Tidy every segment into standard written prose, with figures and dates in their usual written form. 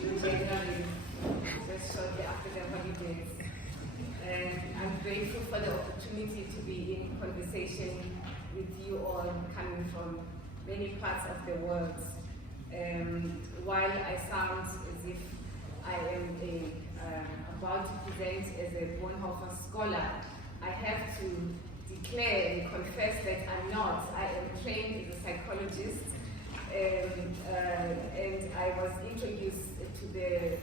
in January, just shortly after the holidays. And I'm grateful for the opportunity to be in conversation with you all coming from many parts of the world. While I sound as if I am about to present as a Bonhoeffer scholar, I have to declare and confess that I'm not. I am trained as a psychologist, and I was introduced to the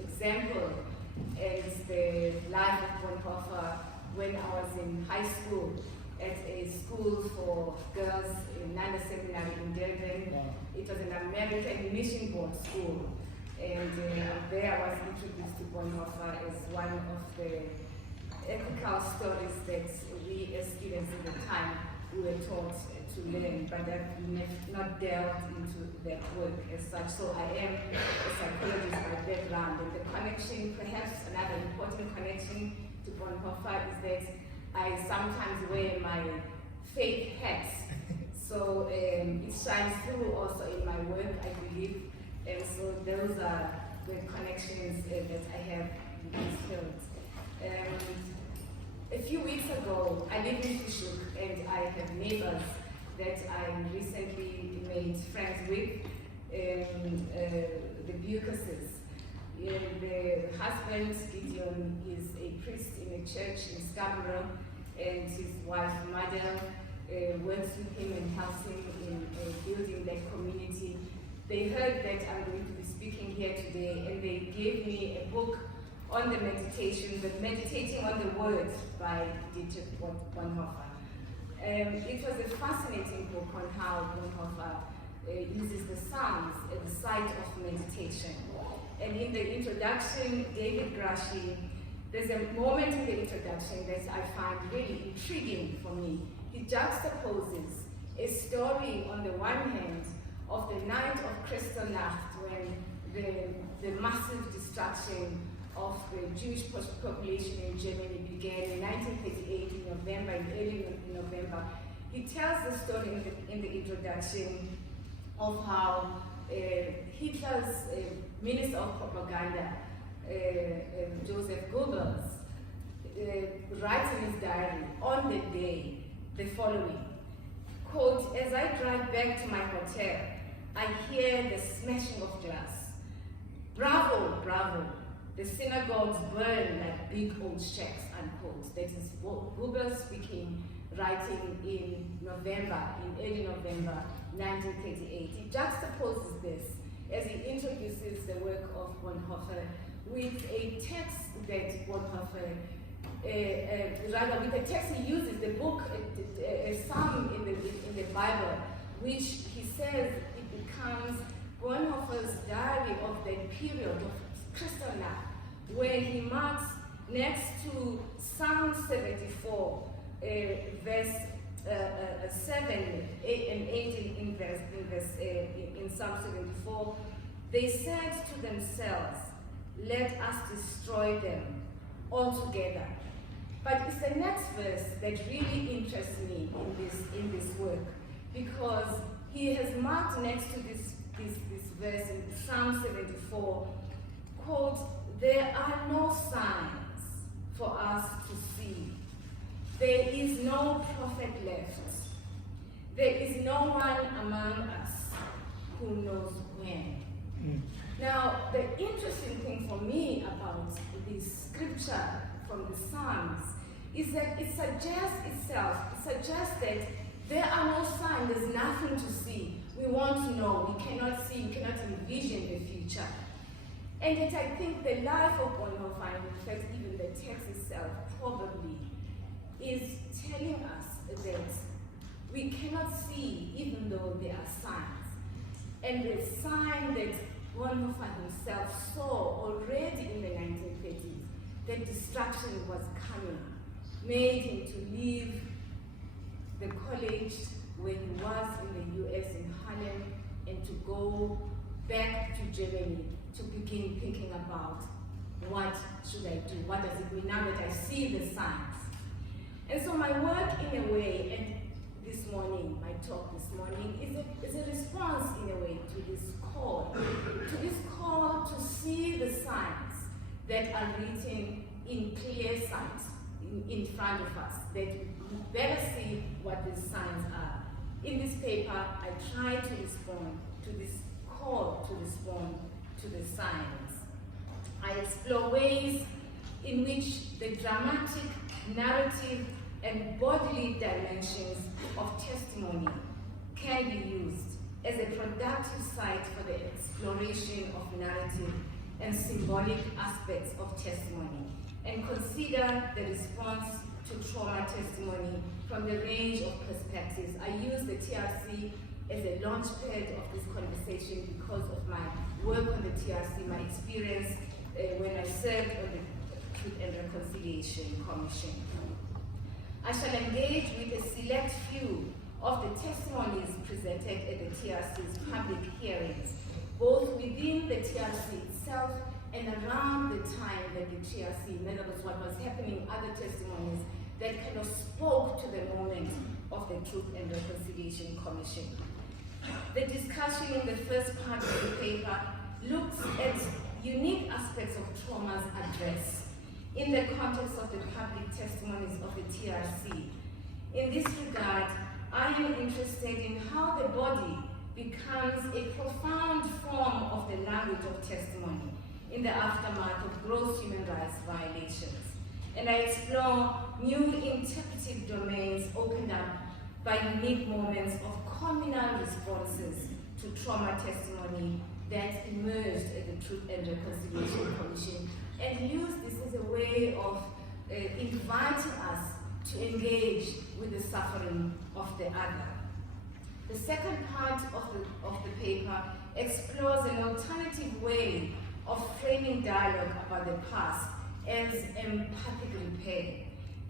example and the life of Bonhoeffer when I was in high school at a school for girls in Nanda Seminary in Durban. Wow. It was an American mission board school, and there I was introduced to Bonhoeffer as one of the ethical stories that we as students at the time we were taught to learn, but I've not delved into that work as such. So I am a psychologist by background, and the connection, perhaps another important connection to Bonhoeffer is that I sometimes wear my faith hats. So it shines through also in my work, I believe. And so those are the connections that I have in this field. A few weeks ago, I live in Fishhoek, and I have neighbors that I recently made friends with, the Beyerses. The husband, Gideon, is a priest in a church in Scarborough, and his wife, Mother, works with him and helps him in building that community. They heard that I'm going to be speaking here today, and they gave me a book on the meditation, the Meditating on the Word by Dietrich Bonhoeffer. It was a fascinating book on how Bonhoeffer uses the Psalms at the site of meditation. And in the introduction, David Grashy, there's a moment in the introduction that I find really intriguing for me. He juxtaposes a story on the one hand of the night of Kristallnacht, when the massive destruction of the Jewish population in Germany began in 1938 in November, in early November. He tells the story in the introduction of how Hitler's Minister of Propaganda, Joseph Goebbels, writes in his diary on the day, the following, quote, "As I drive back to my hotel, I hear the smashing of glass. Bravo, bravo. The synagogues burn like big old shacks," unquote. That is Goebbels speaking, writing in early November 1938. He juxtaposes this as he introduces the work of Bonhoeffer with a text that Bonhoeffer, rather with the text he uses, the book, a psalm in the Bible, which he says it becomes Bonhoeffer's diary of that period of Kristallnacht, where he marks next to Psalm 74, verse 7 and 8 in Psalm 74, they said to themselves, "Let us destroy them altogether." But it's the next verse that really interests me in this work, because he has marked next to this verse in Psalm 74, quote, "There are no signs for us to see. There is no prophet left. There is no one among us who knows when." Now, the interesting thing for me about this scripture from the Psalms is that it suggests that there are no signs, there's nothing to see. We won't know, we cannot see, we cannot envision the future. And yet I think the life of Bonhoeffer, and in fact even the text itself, probably is telling us that we cannot see even though there are signs. And the sign that Bonhoeffer himself saw already in the 1930s, that destruction was coming, made him to leave the college where he was in the US in Harlem and to go back to Germany to begin thinking about what should I do, what does it mean now that I see the signs. And so my work in a way, and this morning, my talk this morning, is a response in a way to this call that are written in clear sight in front of us, that we better see what the signs are. In this paper, I try to respond to this call to respond to the signs. I explore ways in which the dramatic, narrative, and bodily dimensions of testimony can be used as a productive site for the exploration of narrative and symbolic aspects of testimony, and consider the response to trauma testimony from the range of perspectives. I use the TRC as a launchpad of this conversation because of my work on the TRC, my experience when I served on the Truth and Reconciliation Commission. I shall engage with a select few of the testimonies presented at the TRC's public hearings, both within the TRC itself and around the time that the TRC, in other words, what was happening, other testimonies that kind of spoke to the moment of the Truth and Reconciliation Commission. The discussion in the first part of the paper looks at unique aspects of trauma's address in the context of the public testimonies of the TRC. In this regard, I am interested in how the body becomes a profound form of the language of testimony in the aftermath of gross human rights violations. And I explore new interpretive domains opened up by unique moments of communal responses to trauma testimony that emerged at the Truth and Reconciliation Commission, and use this as a way of inviting us to engage with the suffering of the other. The second part of the paper explores an alternative way of framing dialogue about the past as empathic repair.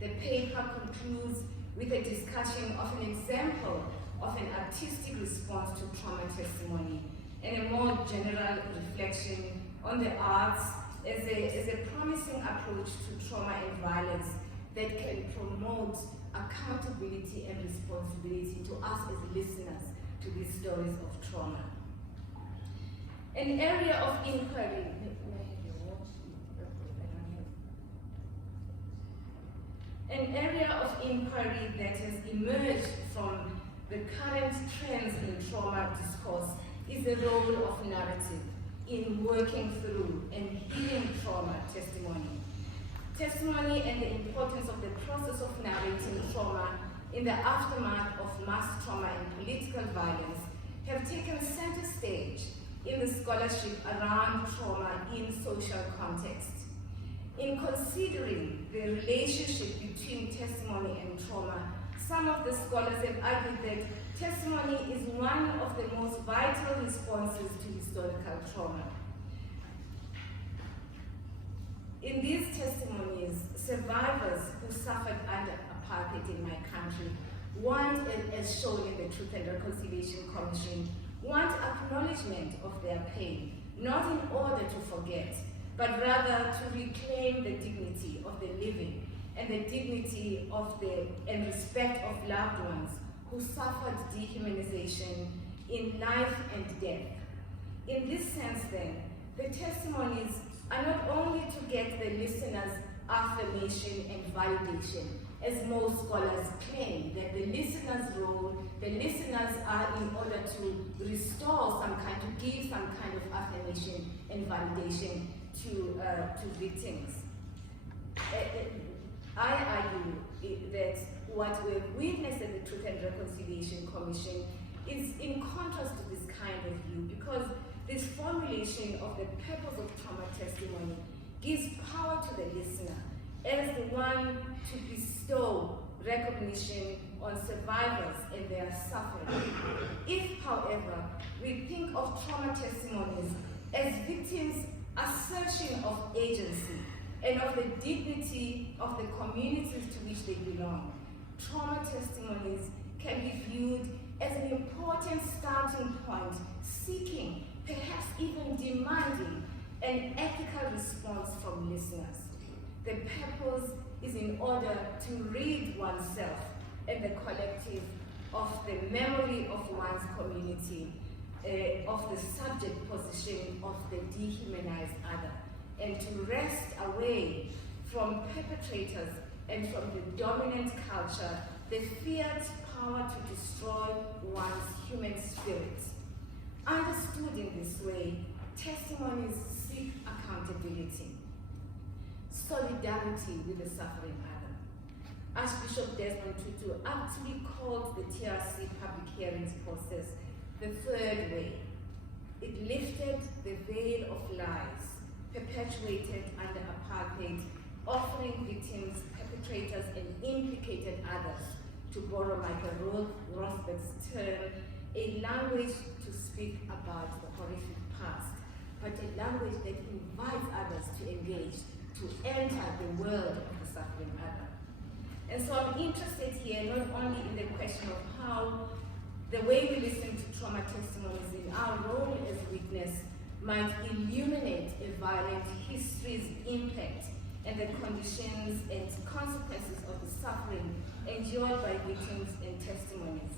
The paper concludes with a discussion of an example of an artistic response to trauma testimony, and a more general reflection on the arts as a promising approach to trauma and violence that can promote accountability and responsibility to us as listeners to these stories of trauma. An area of inquiry, that has emerged from the current trends in trauma discourse is the role of narrative in working through and healing trauma testimony. Testimony and the importance of the process of narrating trauma in the aftermath of mass trauma and political violence have taken center stage in the scholarship around trauma in social context. In considering the relationship between testimony and trauma, some of the scholars have argued that testimony is one of the most vital responses to historical trauma. In these testimonies, survivors who suffered under apartheid in my country want, as shown in the Truth and Reconciliation Commission, want acknowledgement of their pain, not in order to forget, but rather to reclaim the dignity of the living and the dignity of and respect of loved ones who suffered dehumanization in life and death. In this sense then, the testimonies are not only to get the listener's affirmation and validation, as most scholars claim that the listener's role, the listeners are in order to restore some kind, to give some kind of affirmation and validation to victims. I argue that what we've witnessed at the Truth and Reconciliation Commission is in contrast to this kind of view, because this formulation of the purpose of trauma testimony gives power to the listener as the one to bestow recognition on survivors and their suffering. If, however, we think of trauma testimonies as victims' assertion of agency and of the dignity of the communities to which they belong, trauma testimonies can be viewed as an important starting point, seeking, perhaps even demanding, an ethical response from listeners. The purpose is in order to rid oneself and the collective of the memory of one's community, of the subject position of the dehumanized other, and to wrest away from perpetrators and from the dominant culture the fiat power to destroy one's human spirit. Understood in this way, testimonies seek accountability, solidarity with the suffering other. Archbishop Desmond Tutu aptly called the TRC public hearings process the third way. It lifted the veil of lies perpetuated under apartheid, offering victims, perpetrators, and implicated others, to borrow Michael Rothberg's term, a language to speak about the horrific past, but a language that invites others to engage, to enter the world of the suffering other. And so I'm interested here not only in the question of how the way we listen to trauma testimonies in our role as witness might illuminate a violent history's impact and the conditions and consequences of the suffering endured by victims and testimonies.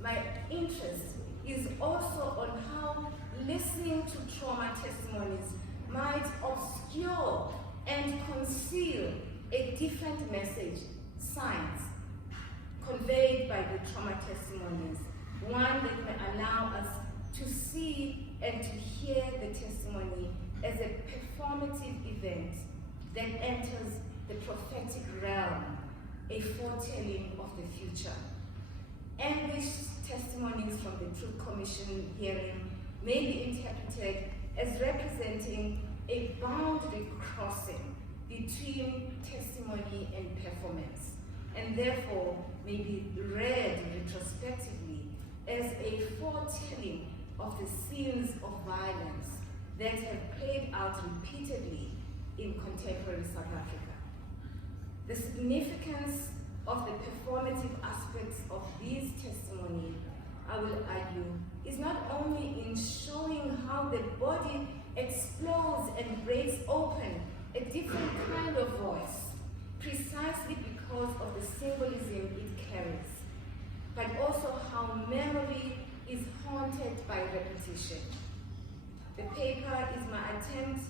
My interest is also on how listening to trauma testimonies might obscure and conceal a different message, signs, conveyed by the trauma testimonies, one that may allow us to see and to hear the testimony as a performative event that enters the prophetic realm, a foretelling of the future. Anguished testimonies from the Truth Commission hearing may be interpreted as representing a boundary crossing between testimony and performance, and therefore may be read retrospectively as a foretelling of the scenes of violence that have played out repeatedly in contemporary South Africa. The significance of the performative aspects of these testimonies, I will argue, is not only in showing how the body explodes and breaks open a different kind of voice, precisely because of the symbolism it carries, but also how memory is haunted by repetition. The paper is my attempt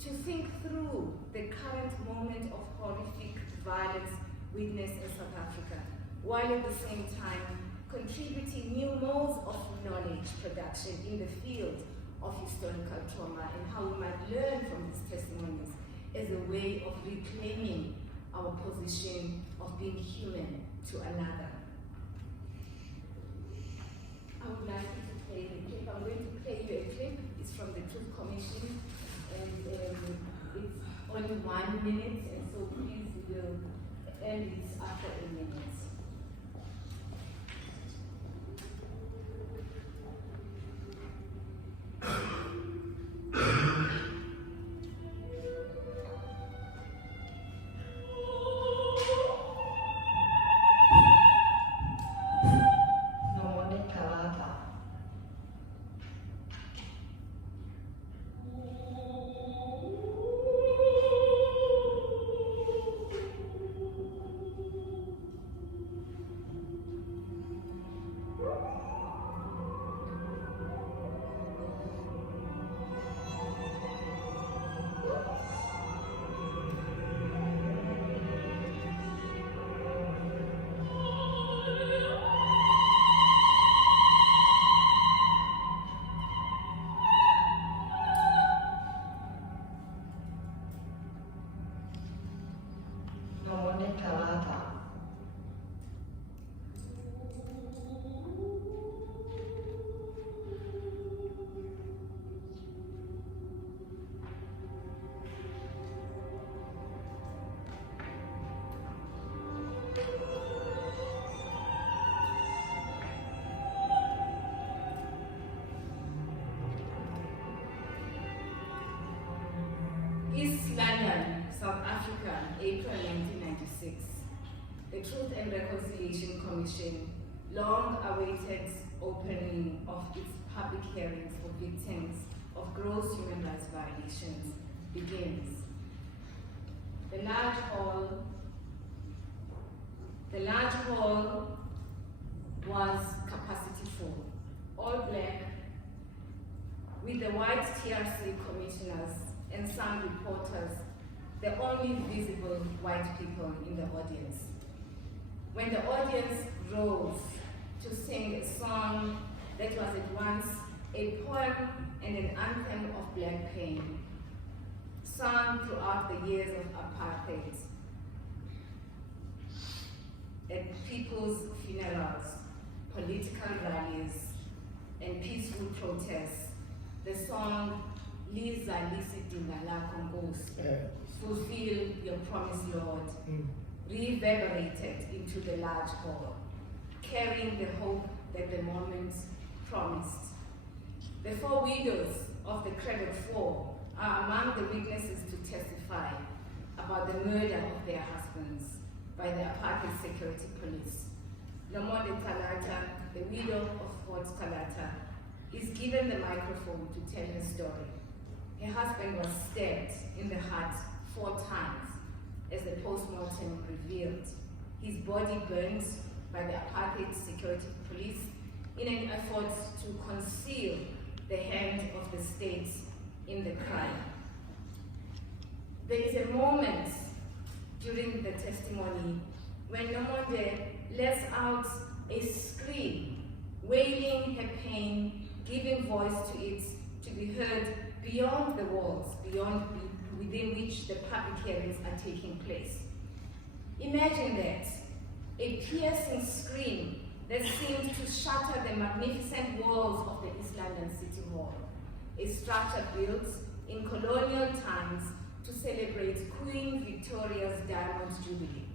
to think through the current moment of horrific violence witnessed in South Africa, while at the same time contributing new modes of knowledge production in the field of historical trauma, and how we might learn from these testimonies as a way of reclaiming our position of being human to another. I would like you to play the clip. I'm going to play you a clip. It's from the Truth Commission, and it's only 1 minute, and so please we'll end it after a minute. East London, South Africa, April 1996. The Truth and Reconciliation Commission, long awaited opening of its public hearings for victims of gross human rights violations, begins. The large hall was capacity full, all black, with the white TRC commissioners and some reporters the only visible white people in the audience. When the audience rose to sing a song that was at once a poem and an anthem of black pain, sung throughout the years of apartheid, at people's funerals, political rallies, and peaceful protests, the song Liza Lisidinga Lakho Nkosi, Fulfill Your Promise, Lord, reverberated into the large hall, carrying the hope that the moment promised. The four widows of the Credit Four are among the witnesses to testify about the murder of their husbands by the apartheid security police. Nomonde Kalata, the widow of Fort Kalata, is given the microphone to tell her story. Her husband was stabbed in the heart 4 times, as the post-mortem revealed. His body burned by the apartheid security police in an effort to conceal the hand of the state in the crime. There is a moment during the testimony when Nomonde lets out a scream, wailing her pain, giving voice to it to be heard beyond the walls, within which the public hearings are taking place. Imagine that, a piercing scream that seemed to shatter the magnificent walls of the East London City Hall, a structure built in colonial times to celebrate Queen Victoria's Diamond Jubilee.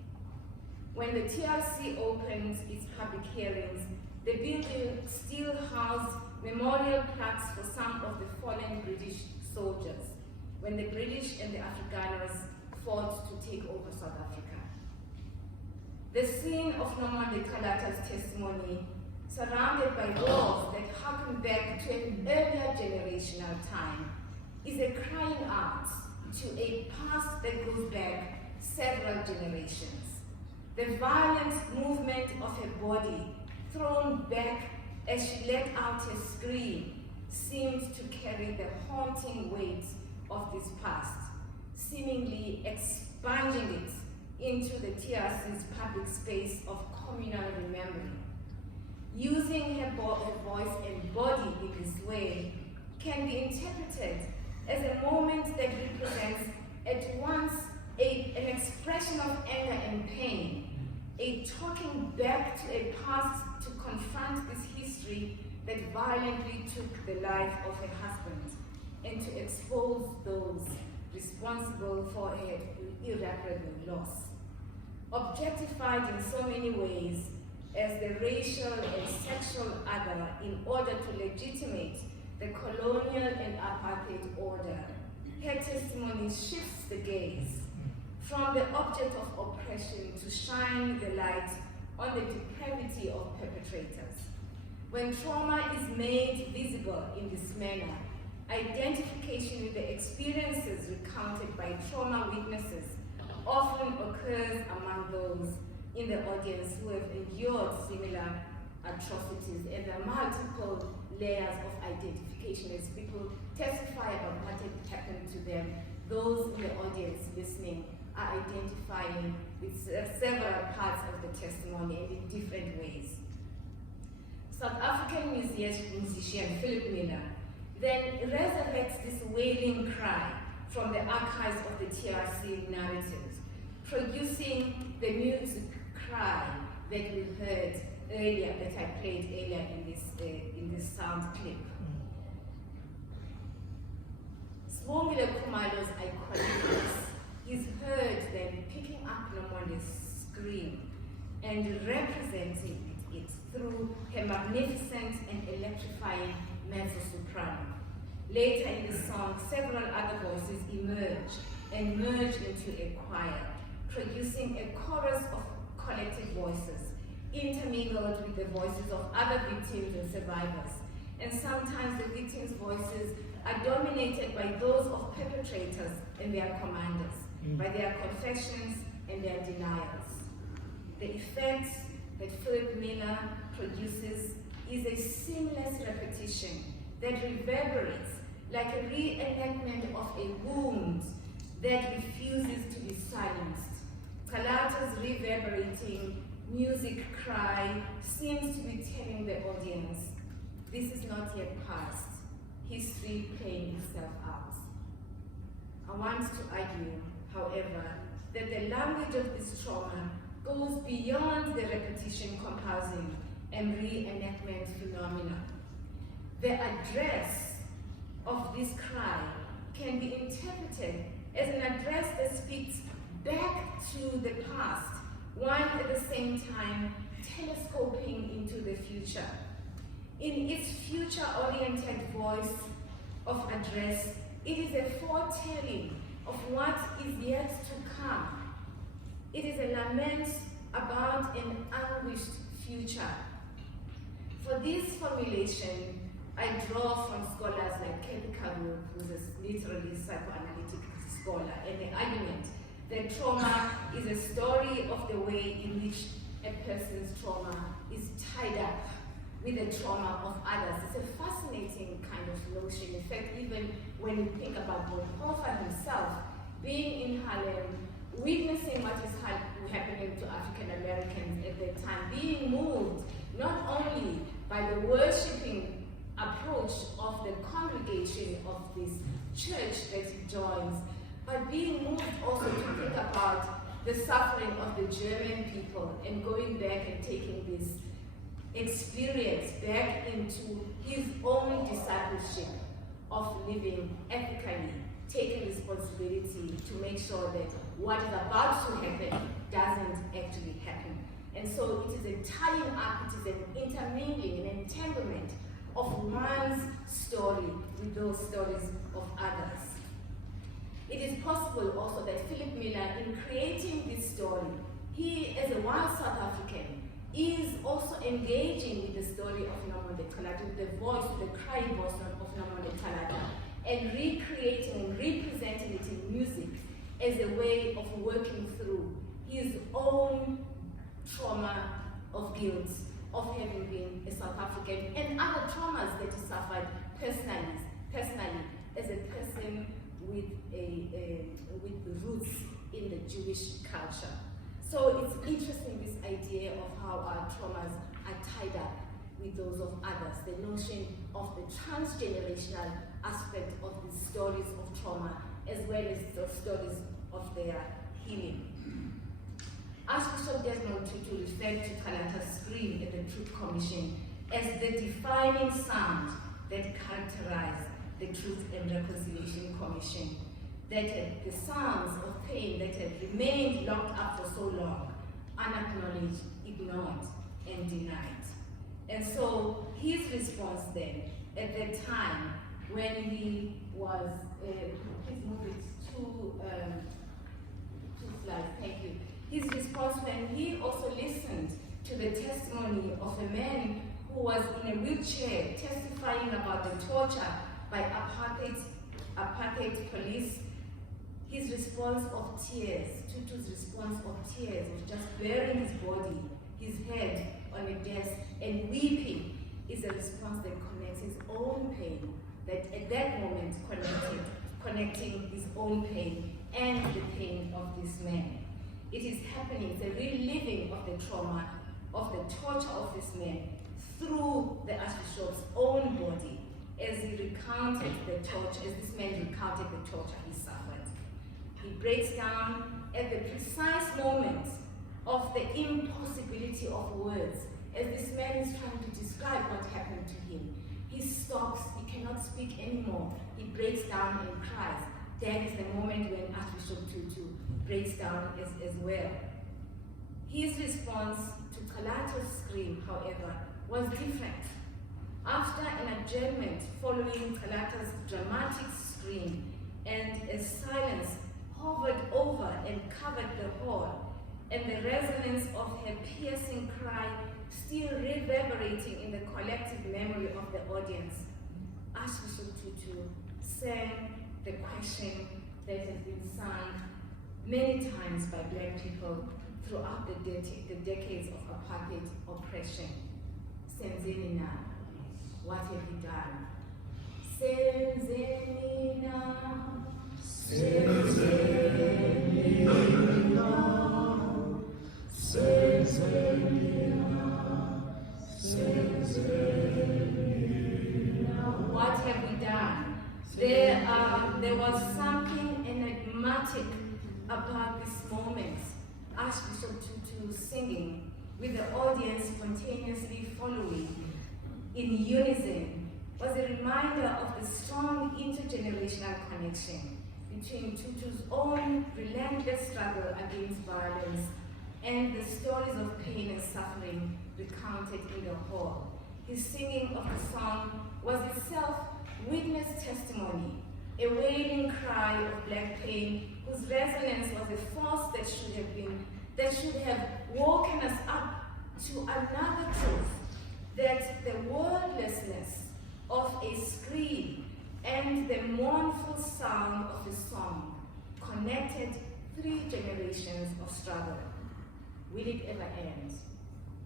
When the TRC opened its public hearings, the building still housed memorial plaques for some of the fallen British soldiers when the British and the Afrikaners fought to take over South Africa. The scene of Nomonde Kalata's testimony, surrounded by walls that harken back to an earlier generational time, is a crying out to a past that goes back several generations. The violent movement of her body, thrown back as she let out a scream, seemed to carry the haunting weight of this past, seemingly expunging it into the TRC's public space of communal remembering. Using her voice and body in this way can be interpreted as a moment that represents at once an expression of anger and pain, a talking back to a past to confront this history that violently took the life of her husband, and to expose those responsible for her irreparable loss. Objectified in so many ways as the racial and sexual other in order to legitimate the colonial and apartheid order, her testimony shifts the gaze from the object of oppression to shine the light on the depravity of perpetrators. When trauma is made visible in this manner, identification with the experiences recounted by trauma witnesses often occurs among those in the audience who have endured similar atrocities, and there are multiple layers of identification as people testify about what had happened to them. Those in the audience listening are identifying with several parts of the testimony and in different ways. South African musician Philip Miller then resurrects this wailing cry from the archives of the TRC narratives, producing the music cry that we heard earlier, that I played earlier in this sound clip. Swomile Khumalo's iconic voice is heard then picking up Nomonde's scream and representing it through her magnificent and electrifying mezzo-soprano. Later in the song, several other voices emerge and merge into a choir, producing a chorus of collective voices, intermingled with the voices of other victims and survivors. And sometimes the victims' voices are dominated by those of perpetrators and their commanders, by their confessions and their denials. The effect that Philip Miller produces is a seamless repetition that reverberates like a reenactment of a wound that refuses to be silenced. Kalata's reverberating music cry seems to be telling the audience, this is not yet past, history playing itself out. I want to argue, however, that the language of this trauma goes beyond the repetition, compounding, and reenactment phenomena. The address of this cry can be interpreted as an address that speaks back to the past, while at the same time telescoping into the future. In its future-oriented voice of address, it is a foretelling of what is yet to come. It is a lament about an anguished future. For this formulation, I draw from scholars like Kathy Kalu, who's a literally psychoanalytic scholar, and the argument that trauma is a story of the way in which a person's trauma is tied up with the trauma of others. It's a fascinating kind of notion. In fact, even when you think about Bonhoeffer himself, being in Harlem, witnessing what is happening to African Americans at that time, being moved not only by the worshipping approach of the congregation of this church that he joins, but being moved also to think about the suffering of the German people and going back and taking this experience back into his own discipleship of living ethically, taking responsibility to make sure that what is about to happen doesn't actually happen. And so it is a tying up, it is an intermingling, an entanglement of one's story with those stories of others. It is possible also that Philip Miller, in creating this story, he, as a white South African, is also engaging with the story of Nomonde Talata, with the voice, with the crying voice of Nomonde Talata, and recreating and representing it in music as a way of working through his own trauma of guilt, of having been a South African, and other traumas that he suffered personally as a person with with roots in the Jewish culture. So it's interesting, this idea of how our traumas are tied up with those of others, the notion of the transgenerational aspect of the stories of trauma, as well as the stories of their healing. Archbishop Desmond Tutu referred to Kalata's scream at the Truth Commission as the defining sound that characterized the Truth and Reconciliation Commission, that the sounds of pain that had remained locked up for so long, unacknowledged, ignored, and denied. And so his response then, at that time, when he was, please move it two slides, thank you. His response when he also listened to the testimony of a man who was in a wheelchair testifying about the torture by apartheid police, his response of tears, Tutu's response of tears, was just burying his body, his head on a desk and weeping, is a response that connects his own pain, that at that moment connecting his own pain and the pain of this man. It is happening, it's a reliving of the trauma, of the torture of this man through the Archbishop's own body as he recounted the torture, as this man recounted the torture he suffered. He breaks down at the precise moment of the impossibility of words. As this man is trying to describe what happened to him, he stops, he cannot speak anymore. He breaks down and cries. That is the moment when Archbishop Tutu breaks down as well. His response to Kalata's scream, however, was different. After an adjournment following Kalata's dramatic scream, and as silence hovered over and covered the hall, and the resonance of her piercing cry still reverberating in the collective memory of the audience, Archbishop Tutu sang the question that has been sung many times by Black people throughout the decades of apartheid oppression. Senzeni na, what have you done? Senzeni What have we done? There was something enigmatic about this moment. Archbishop Tutu singing with the audience spontaneously following in unison was a reminder of the strong intergenerational connection between Tutu's own relentless struggle against violence and the stories of pain and suffering recounted in the hall. His singing of the song was itself witness testimony, a wailing cry of black pain whose resonance was a force that should have woken us up to another truth, that the wordlessness of a scream and the mournful sound of a song connected 3 generations of struggle. Will it ever end?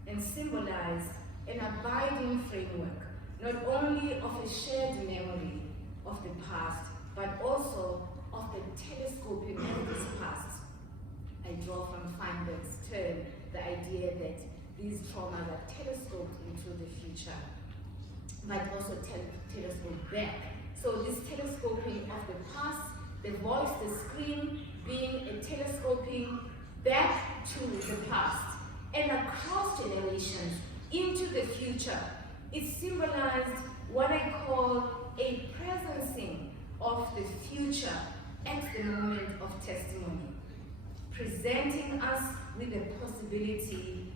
And symbolized an abiding framework, not only of a shared memory of the past, but also of the telescoping of this past. I draw from Feinberg's term the idea that these traumas are telescoped into the future, but also telescoped back. So this telescoping of the past, the voice, the scream, being a telescoping back to the past and across generations into the future. It symbolized what I call a presencing of the future at the moment of testimony, presenting us with the possibility,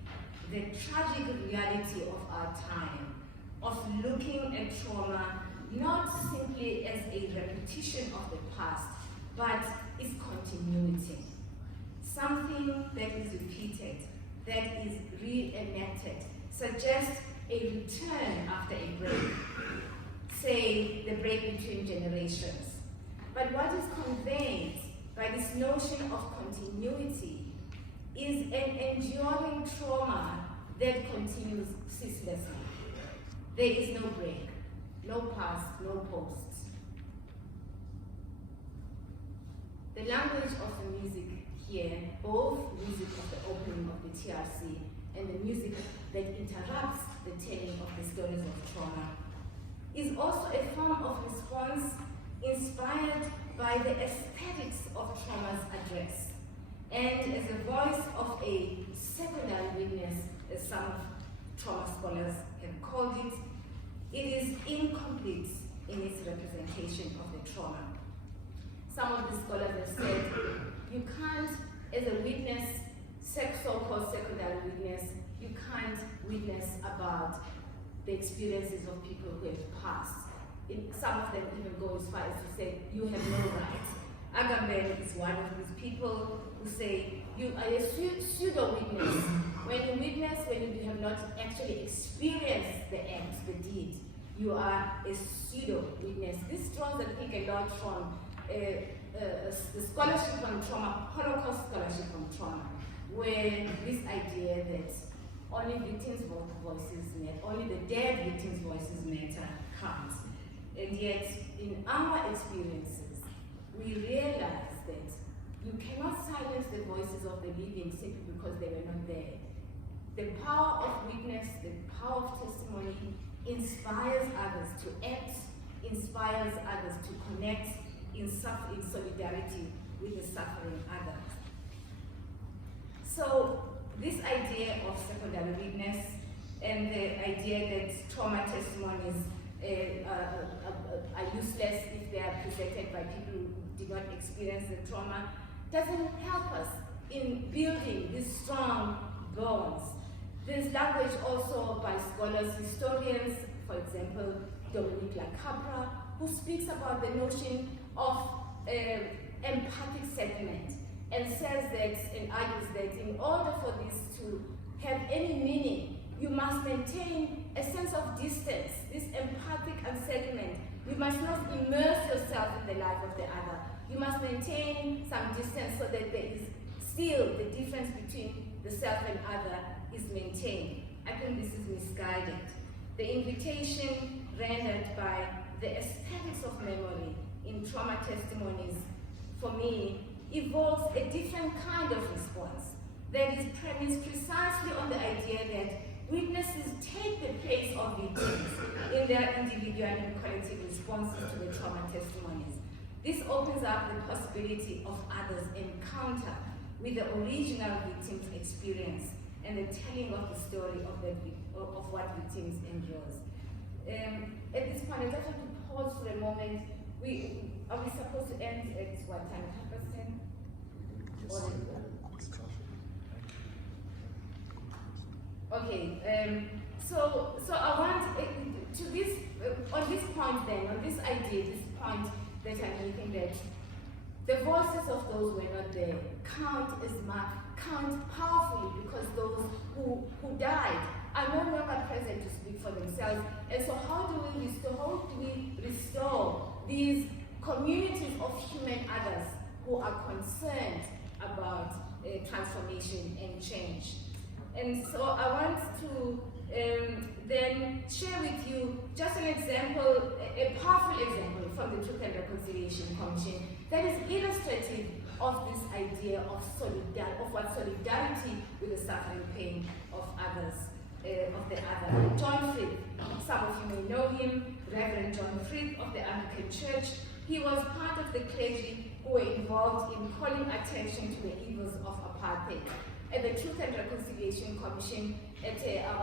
the tragic reality of our time, of looking at trauma not simply as a repetition of the past, but its continuity. Something that is repeated, that is reenacted, suggests a return after a break, say the break between generations. But what is conveyed by this notion of continuity is an enduring trauma that continues ceaselessly. There is no break, no past, no post. The language of the music here, both music of the opening of the TRC and the music that interrupts the telling of the stories of trauma, is also a form of response inspired by the aesthetics of trauma's address, and as a voice of a secondary witness, as some trauma scholars have called it, it is incomplete in its representation of the trauma. Some of the scholars have said, you can't, as a witness, so-called secondary witness, you can't witness about the experiences of people who have passed. Some of them even go as far as to say, you have no rights. Agamben is one of these people who say, you are a pseudo-witness. When you witness, when you have not actually experienced the act, the deed, you are a pseudo-witness. This draws, I think, a lot from the scholarship on trauma, Holocaust scholarship on trauma, where this idea that only victims' voices matter, only the dead victims' voices matter comes. And yet, in our experiences, we realize that you cannot silence the voices of the living simply because they were not there. The power of witness, the power of testimony inspires others to act, inspires others to connect in solidarity with the suffering others. So this idea of secondary witness and the idea that trauma testimonies are useless if they are presented by people who did not experience the trauma doesn't help us in building these strong bonds. There's language also by scholars, historians, for example, Dominique Lacapra, who speaks about the notion of empathic settlement and says that, and argues that in order for this to have any meaning, you must maintain a sense of distance, this empathic unsettlement. You must not immerse yourself in the life of the other. You must maintain some distance so that there is still the difference between the self and other is maintained. I think this is misguided. The invitation rendered by the aesthetics of memory in trauma testimonies, for me, evolves a different kind of response that is premised precisely on the idea that witnesses take the place of victims in their individual and collective responses to the trauma testimonies. This opens up the possibility of others' encounter with the original victim's experience and the telling of the story of what victims endures. At this point, I just want to pause for a moment. Are we supposed to end at what time? 10%? Okay. So I want to this on this point then, on this idea, this point that I'm making, that the voices of those who were not there count powerfully, because those who died are no longer present to speak for themselves. And so how do we restore these communities of human others who are concerned about transformation and change? And so I want to then share with you just an example, a powerful example from the Truth and Reconciliation Commission that is illustrative of this idea of what solidarity with the suffering pain of others, of the other. John Frick, some of you may know him, Reverend John Frick of the Anglican Church. He was part of the clergy who were involved in calling attention to the evils of apartheid. At the Truth and Reconciliation Commission, I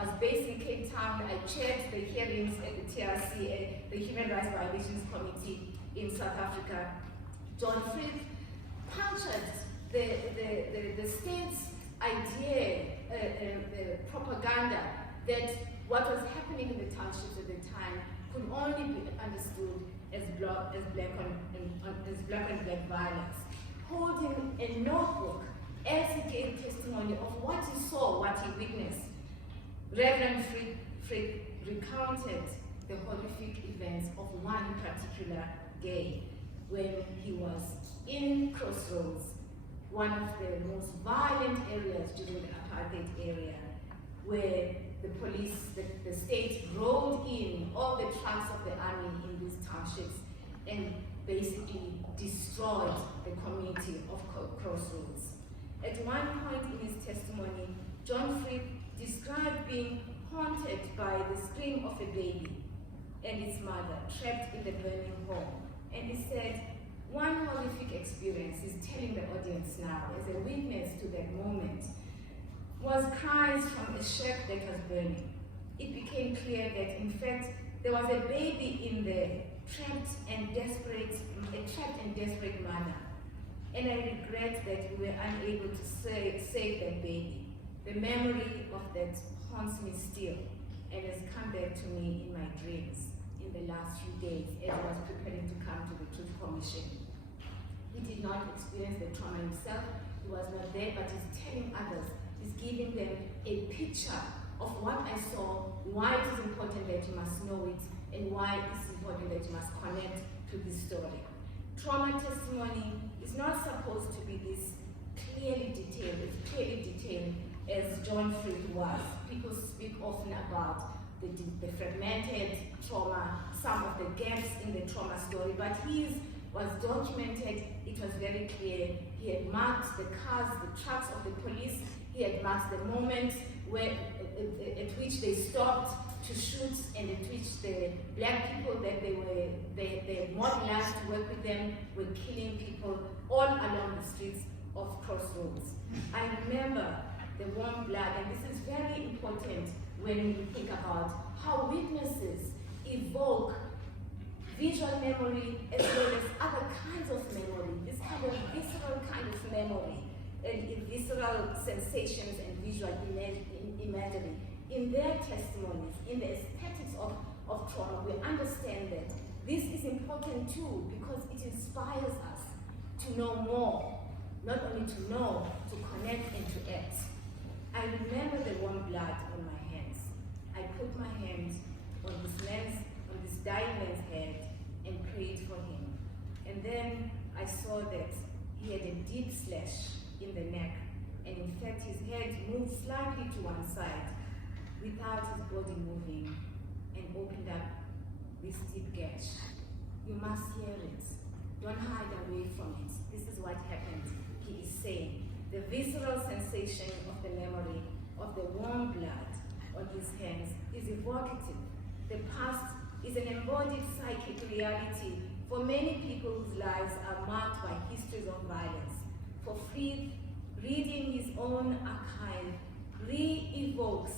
was based in Cape Town. I chaired the hearings at the TRC, the Human Rights Violations Committee in South Africa. John Frick punctured the state's idea, propaganda, that what was happening in the townships at the time could only be understood as black and black violence. Holding a notebook as he gave testimony of what he saw, what he witnessed, Reverend Frick recounted the horrific events of one particular day when he was in Crossroads, one of the most violent areas during the apartheid area, where the police, the state rolled in all the trucks of the army in these townships and basically destroyed the community of Crossroads. At one point in his testimony, John Frick described being haunted by the scream of a baby and its mother trapped in the burning home. And he said, one horrific experience, he's telling the audience now, as a witness to that moment, was cries from a shack that was burning. It became clear that, in fact, there was a baby in there, trapped and desperate mother. And I regret that we were unable to save that baby. The memory of that haunts me still and has come back to me in my dreams in the last few days as I was preparing to come to the Truth Commission. He did not experience the trauma himself, he was not there, but he's telling others, he's giving them a picture of what I saw, why it is important that you must know it, and why it's important that you must connect to this story. Trauma testimony is not supposed to be this clearly detailed as John Frick was. People speak often about the fragmented trauma, some of the gaps in the trauma story, but his was documented. It was very clear. He had marked the cars, the trucks of the police. He had marked the moment at which they stopped to shoot, and at which the black people that they mobilized to work with them were killing people all along the streets of Crossroads. I remember the warm blood, and this is very important when we think about how witnesses evoke visual memory as well as other kinds of memory, this kind of visceral kind of memory, and visceral sensations and visual imagery. In their testimonies, in the aesthetics of trauma, we understand that this is important too, because it inspires us to know more, not only to know, to connect and to act. I remember the warm blood on my hands. I put my hands on this dying man's head and prayed for him. And then I saw that he had a deep slash in the neck, and in fact his head moved slightly to one side without his body moving, and opened up this deep gash. You must hear it. Don't hide away from it. This is what happened, he is saying. The visceral sensation of the memory of the warm blood on his hands is evocative. The past is an embodied psychic reality for many people whose lives are marked by histories of violence. For Fried, reading his own archive re-evokes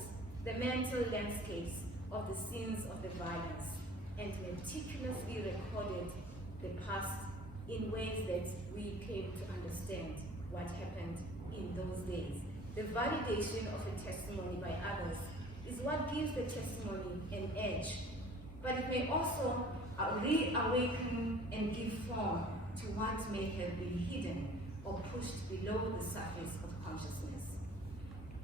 the mental landscapes of the scenes of the violence and meticulously recorded the past in ways that we came to understand what happened in those days. The validation of a testimony by others is what gives the testimony an edge, but it may also reawaken and give form to what may have been hidden or pushed below the surface of consciousness.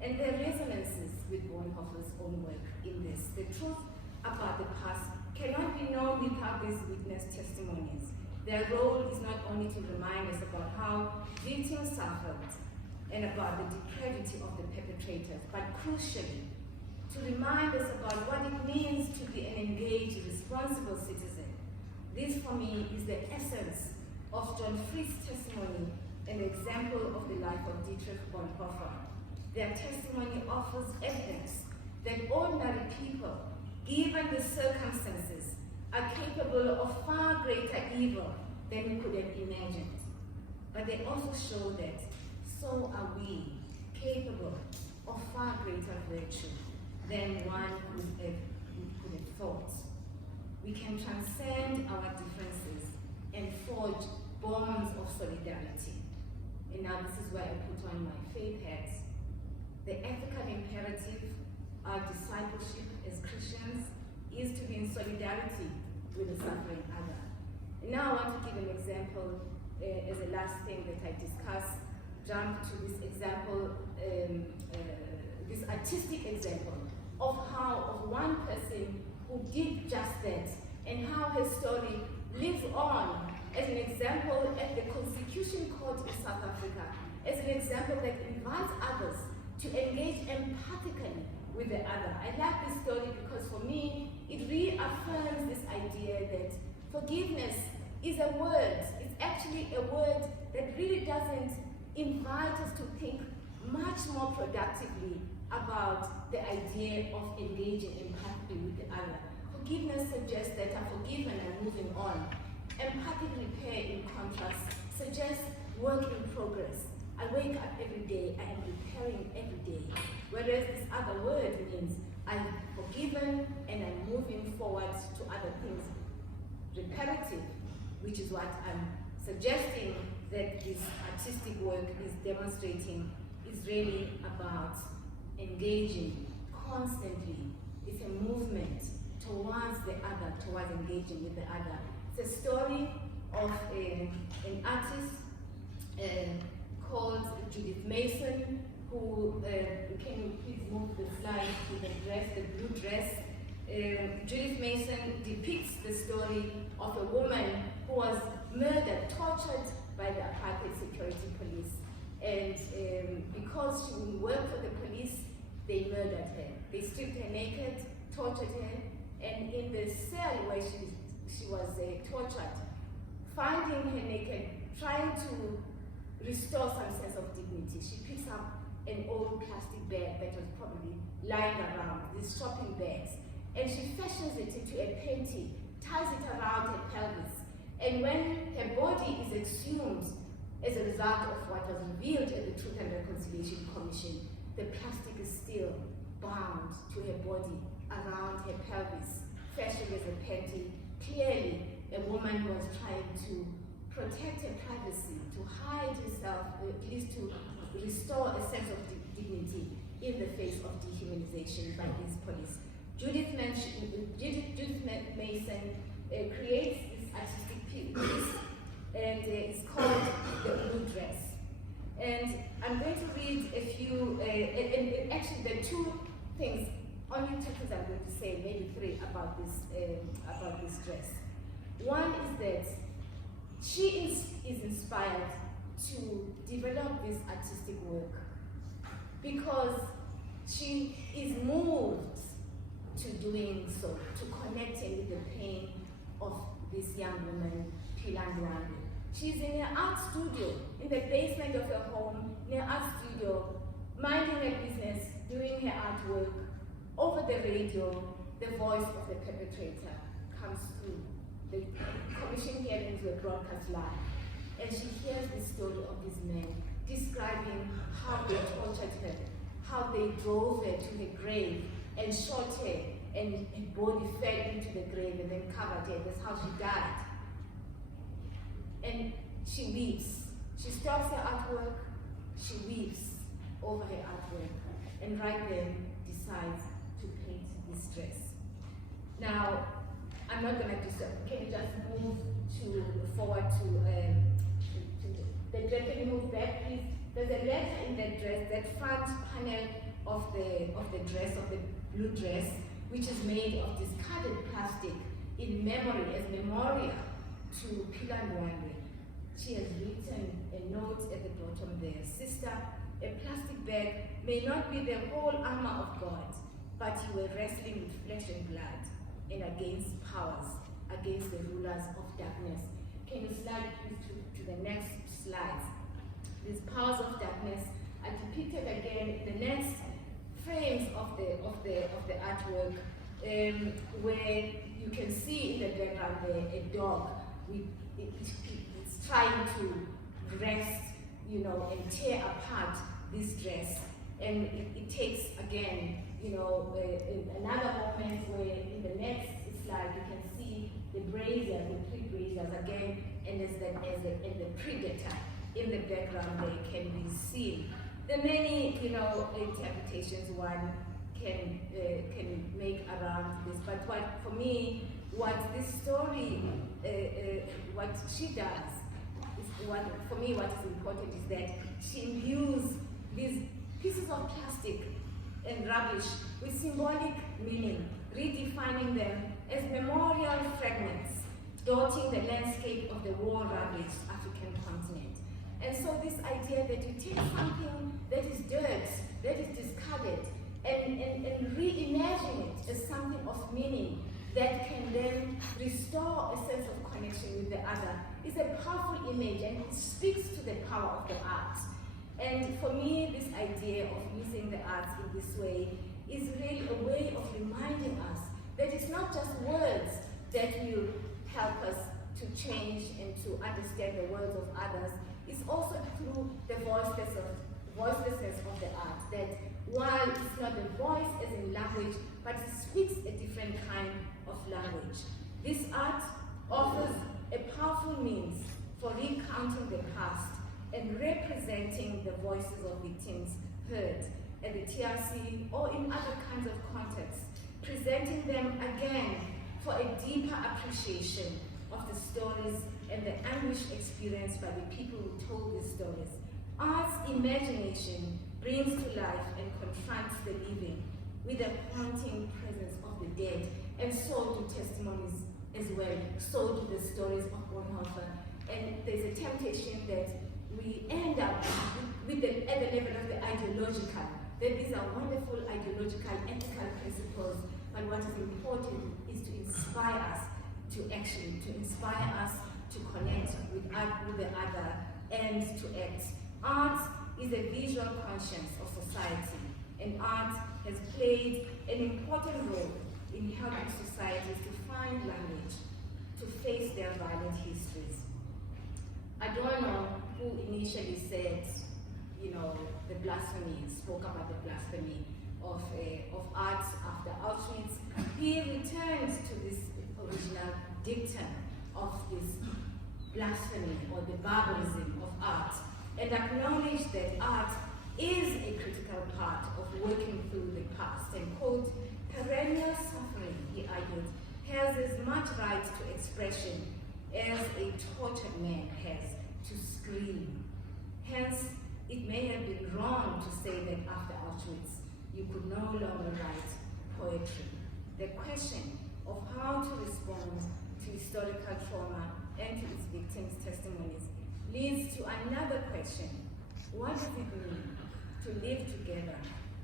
And there are resonances with Bonhoeffer's own work in this. The truth about the past cannot be known without these witness testimonies. Their role is not only to remind us about how victims suffered and about the depravity of the perpetrators, but crucially, to remind us about what it means to be an engaged, responsible citizen. This, for me, is the essence of John Fried's testimony, an example of the life of Dietrich Bonhoeffer. Their testimony offers evidence that ordinary people, given the circumstances, are capable of far greater evil than we could have imagined. But they also show that so are we, capable of far greater virtue than one could have thought. We can transcend our differences and forge bonds of solidarity. And now this is where I put on my faith hat. The ethical imperative, our discipleship as Christians, is to be in solidarity with the suffering other. And now I want to give an example as a last thing that I discussed. Jump to this example, this artistic example of one person who did just that, and how her story lives on as an example at the Constitution Court in South Africa, as an example that invites others to engage empathically with the other. I like this story because for me, it reaffirms this idea that forgiveness is a word. It's actually a word that really doesn't invite us to think much more productively about the idea of engaging empathically with the other. Forgiveness suggests that I'm forgiven and moving on. Empathic repair, in contrast, suggests work in progress. I wake up every day, I am repairing every day. Whereas this other word means I'm forgiven and I'm moving forward to other things. Reparative, which is what I'm suggesting that this artistic work is demonstrating, is really about engaging constantly. It's a movement towards the other, towards engaging with the other. It's a story of an artist called Judith Mason, who, can you please move the slide to the dress, the blue dress. Judith Mason depicts the story of a woman who was murdered, tortured by the apartheid security police. And because she wouldn't work for the police, they murdered her. They stripped her naked, tortured her, and in the cell where she was tortured, finding her naked, trying to restore some sense of dignity, she picks up an old plastic bag that was probably lying around, these shopping bags, and she fashions it into a panty, ties it around her pelvis, and when her body is exhumed as a result of what was revealed at the Truth and Reconciliation Commission, the plastic is still bound to her body around her pelvis, fashioned as a panty. Clearly, a woman who was trying to protect her privacy, to hide herself, or at least to restore a sense of dignity in the face of dehumanization by these police. Judith Mason creates this artistic piece, and it's called The Blue Dress. And I'm going to read a few, and actually there are two things, only two things I'm going to say, maybe three, about this dress. One is that she is inspired to develop this artistic work because she is moved to doing so, to connecting with the pain of this young woman, Pumla. She's in her art studio, in the basement of her home, in her art studio, minding her business, doing her artwork. Over the radio, the voice of the perpetrator comes through. The commission hearings were broadcast live, and she hears the story of these men describing how they tortured her, how they drove her to her grave and shot her, and her body fell into the grave and then covered her. That's how she died. And she weeps. She stops her artwork, she weeps over her artwork, and right then decides to paint this dress. Now, I'm not going to do so. Can you just move forward to the dress? Can you move back, please? There's a letter in that dress, that front panel of the dress, of the blue dress, which is made of discarded plastic in memory, as memorial to Pumla. She has written a note at the bottom there. Sister, a plastic bag may not be the whole armor of God, but you were wrestling with flesh and blood and against powers, against the rulers of darkness. Can you slide please to the next slide? These powers of darkness are depicted again in the next frames of the artwork, where you can see in the background there a dog with it's trying to wrest, and tear apart this dress, and it takes again, another moment where in the next slide you can see the braziers, the three braziers again, and as the predator in the background there can be seen. There are many, interpretations one can make around this, but for me, what this story, what she does, what is important is that she imbues these pieces of plastic and rubbish with symbolic meaning, redefining them as memorial fragments, dotting the landscape of the war-ravaged African continent. And so this idea that you take something that is dirt, that is discarded, and reimagine it as something of meaning that can then restore a sense of connection with the other is a powerful image, and it speaks to the power of the art. And for me, this idea of using the arts in this way is really a way of reminding us that it's not just words that will help us to change and to understand the words of others. It's also through the voicelessness of the art, that while it's not the voice as in language, but it speaks a different kind of language. This art offers a powerful means for recounting the past and representing the voices of victims heard at the TRC or in other kinds of contexts, presenting them again for a deeper appreciation of the stories and the anguish experienced by the people who told these stories. Art's imagination brings to life and confronts the living with the haunting presence of the dead, and so do testimonies as well, so do the stories of Bonhoeffer. And there's a temptation that we end up at the level of the ideological, that these are wonderful ideological, ethical principles, but what is important is to inspire us to action, to inspire us to connect with the other and to act. Art is a visual conscience of society, and art has played an important role in helping societies to find language, to face their violent histories. Adorno, who initially said, the blasphemy, spoke about the blasphemy of art after Auschwitz, he returned to this original dictum of this blasphemy or the barbarism of art, and acknowledged that art is a critical part of working through the past, and quote, perennial suffering, he argued, has as much right to expression as a tortured man has to scream. Hence, it may have been wrong to say that after Auschwitz, you could no longer write poetry. The question of how to respond to historical trauma and to its victims' testimonies leads to another question. What does it mean to live together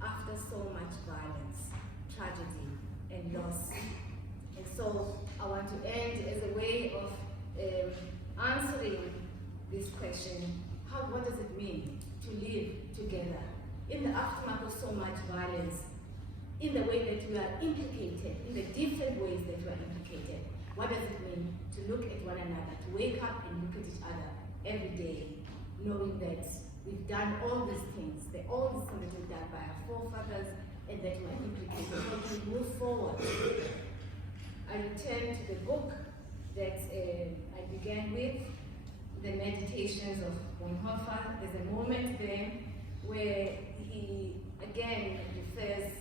after so much violence, tragedy, and loss. And so I want to end as a way of answering this question, what does it mean to live together in the aftermath of so much violence, in the way that we are implicated, in the different ways that we are implicated? What does it mean to look at one another, to wake up and look at each other every day, knowing that we've done all these things, all these things that we've done by our forefathers, and that we are implicated, so we move forward. I return to the book that I began with, the Meditations of Bonhoeffer. There's a moment there where he again refers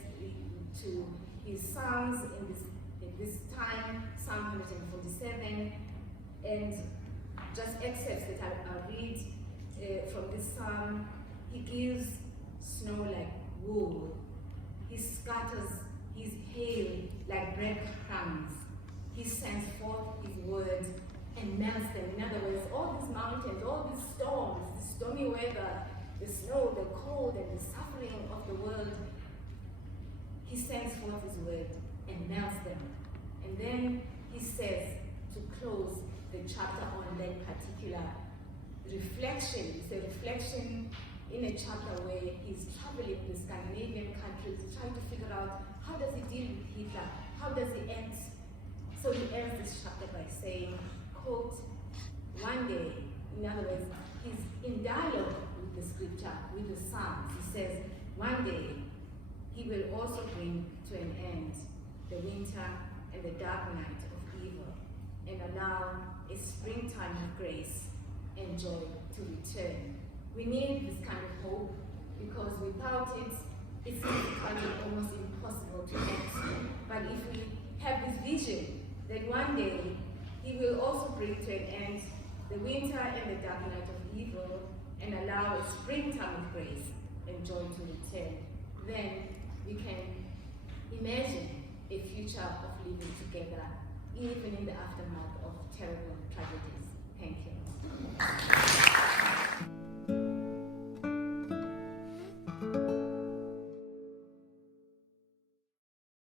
to his Psalms in this time, Psalm 147, and just excerpts that I'll read from this psalm. He gives snow like wool. He scatters his hail like breadcrumbs. He sends forth his word and melts them. In other words, all these mountains, all these storms, the stormy weather, the snow, the cold, and the suffering of the world, he sends forth his word and melts them. And then he says, to close the chapter on that particular reflection, it's a reflection in a chapter where he's traveling the Scandinavian countries, trying to figure out how does he deal with Hitler, how does he end. So he ends this chapter by saying, quote, one day, in other words, he's in dialogue with the scripture, with the Psalms. He says, one day, he will also bring to an end the winter and the dark night of evil, and allow a springtime of grace and joy to return. We need this kind of hope, because without it, it's difficult and almost impossible to act. But if we have this vision that one day he will also bring to an end the winter and the dark night of evil, and allow a springtime of grace and joy to return, then we can imagine a future of living together, even in the aftermath of terrible tragedies.